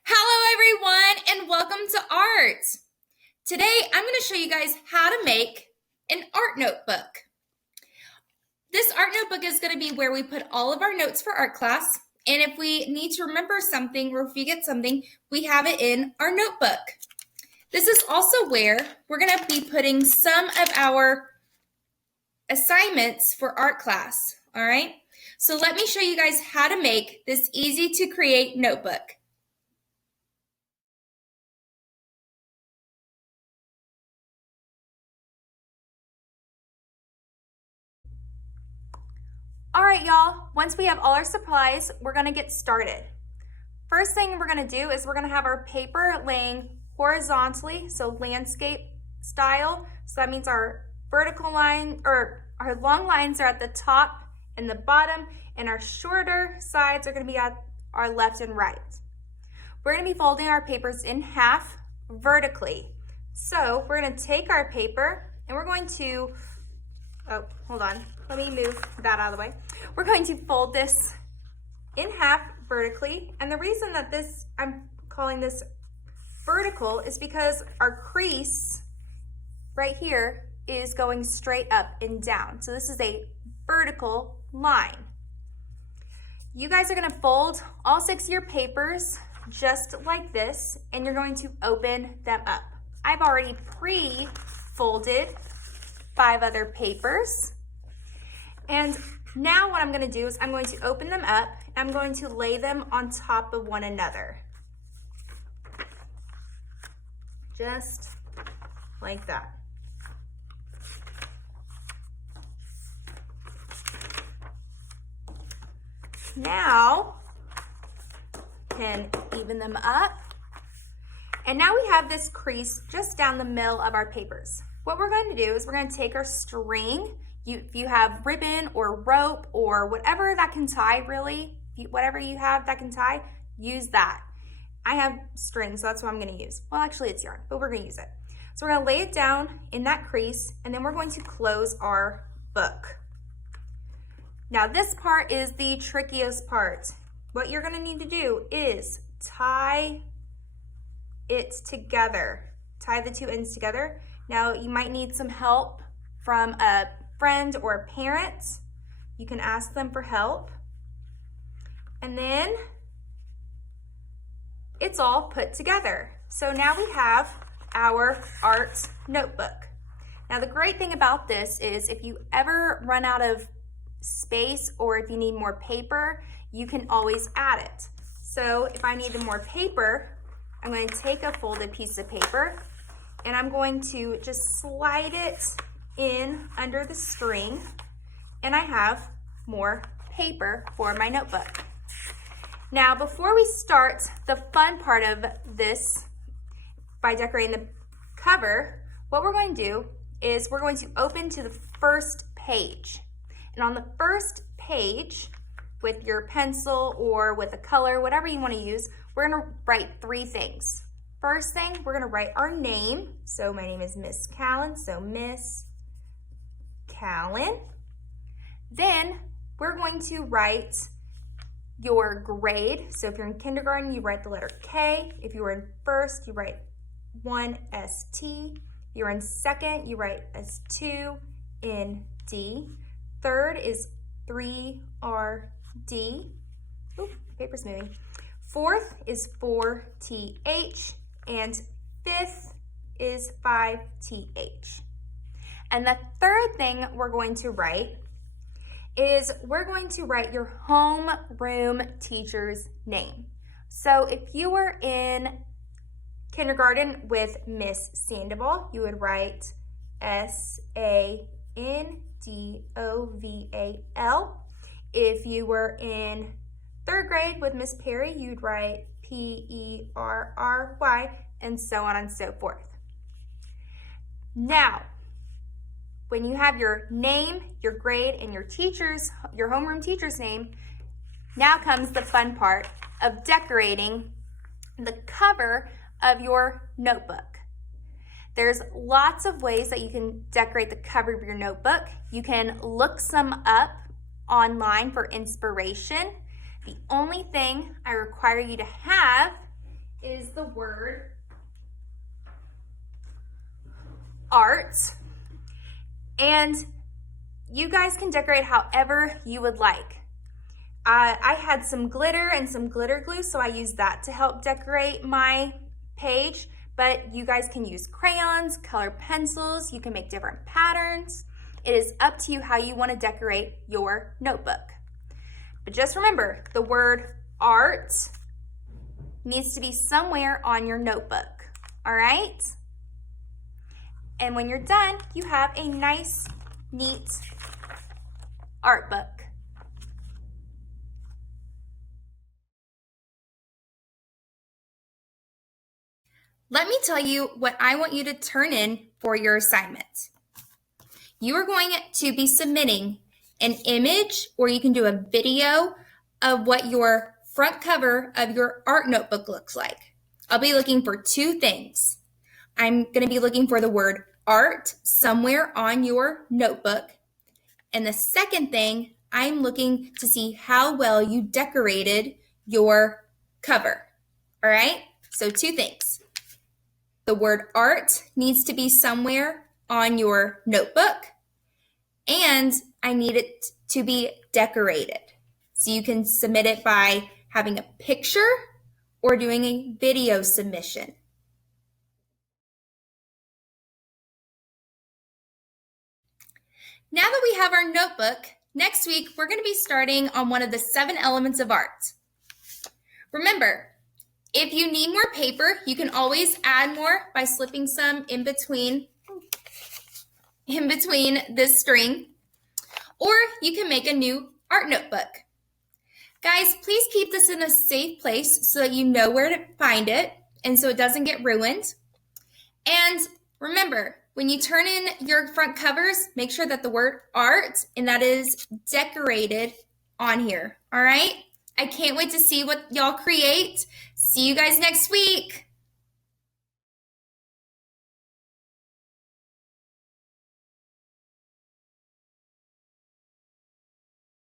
Hello everyone and welcome to art. Today I'm going to show you guys how to make an art notebook. This art notebook is going to be where we put all of our notes for art class, and if we need to remember something or if we get something, we have it in our notebook. This is also where we're going to be putting some of our assignments for art class, all right? So let me show you guys how to make this easy to create notebook. All right, y'all, once we have all our supplies, we're gonna get started. First thing we're gonna do is we're gonna have our paper laying horizontally, so landscape style. So that means our vertical line, or our long lines are at the top and the bottom, and our shorter sides are gonna be at our left and right. We're gonna be folding our papers in half vertically. So we're gonna take our paper and we're going to, oh, hold on. Let me move that out of the way. We're going to fold this in half vertically. And the reason that I'm calling this vertical is because our crease right here is going straight up and down. So this is a vertical line. You guys are gonna fold all 6 of your papers just like this, and you're going to open them up. I've already pre-folded 5 other papers. And now what I'm going to do is I'm going to open them up and I'm going to lay them on top of one another. Just like that. Now, can even them up. And now we have this crease just down the middle of our papers. What we're going to do is we're going to take our string. If you have ribbon or rope or whatever that can tie, really, whatever you have that can tie, use that. I have string, so that's what I'm going to use. Well, actually it's yarn, but we're going to use it. So we're going to lay it down in that crease, and then we're going to close our book. Now this part is the trickiest part. What you're going to need to do is tie it together. Tie the 2 ends together. Now you might need some help from a friend or a parent. You can ask them for help. And then it's all put together. So now we have our art notebook. Now the great thing about this is if you ever run out of space or if you need more paper, you can always add it. So if I needed more paper, I'm going to take a folded piece of paper and I'm going to just slide it in under the string, and I have more paper for my notebook. Now, before we start the fun part of this, by decorating the cover, what we're going to do is we're going to open to the first page. And on the first page, with your pencil or with a color, whatever you want to use, we're going to write 3 things. First thing, we're going to write our name. So my name is Miss Callan, so Miss Callan. Then we're going to write your grade. So if you're in kindergarten, you write the letter K. If you were in first, you write 1ST. If you're in second, you write as 2ND. Third is 3RD. Ooh, paper's moving. Fourth is 4TH. And fifth is 5TH. And the third thing we're going to write is we're going to write your homeroom teacher's name. So if you were in kindergarten with Miss Sandoval, you would write SANDOVAL. If you were in 3rd grade with Miss Perry, you'd write PERRY, and so on and so forth. Now, when you have your name, your grade, and your homeroom teacher's name, now comes the fun part of decorating the cover of your notebook. There's lots of ways that you can decorate the cover of your notebook. You can look some up online for inspiration. The only thing I require you to have is the word art. And you guys can decorate however you would like. I had some glitter and some glitter glue, so I used that to help decorate my page, but you guys can use crayons, color pencils, you can make different patterns. It is up to you how you want to decorate your notebook. But just remember, the word art needs to be somewhere on your notebook, all right? And when you're done, you have a nice, neat art book. Let me tell you what I want you to turn in for your assignment. You are going to be submitting an image, or you can do a video of what your front cover of your art notebook looks like. I'll be looking for two things. I'm going to be looking for the word art somewhere on your notebook. And the second thing, I'm looking to see how well you decorated your cover. All right? So two things. The word art needs to be somewhere on your notebook, and I need it to be decorated. So you can submit it by having a picture or doing a video submission. Now that we have our notebook, next week we're going to be starting on one of the 7 elements of art. Remember, if you need more paper, you can always add more by slipping some in between this string, or you can make a new art notebook. Guys, please keep this in a safe place so that you know where to find it and so it doesn't get ruined. And remember, when you turn in your front covers, make sure that the word art and that is decorated on here. All right? I can't wait to see what y'all create. See you guys next week.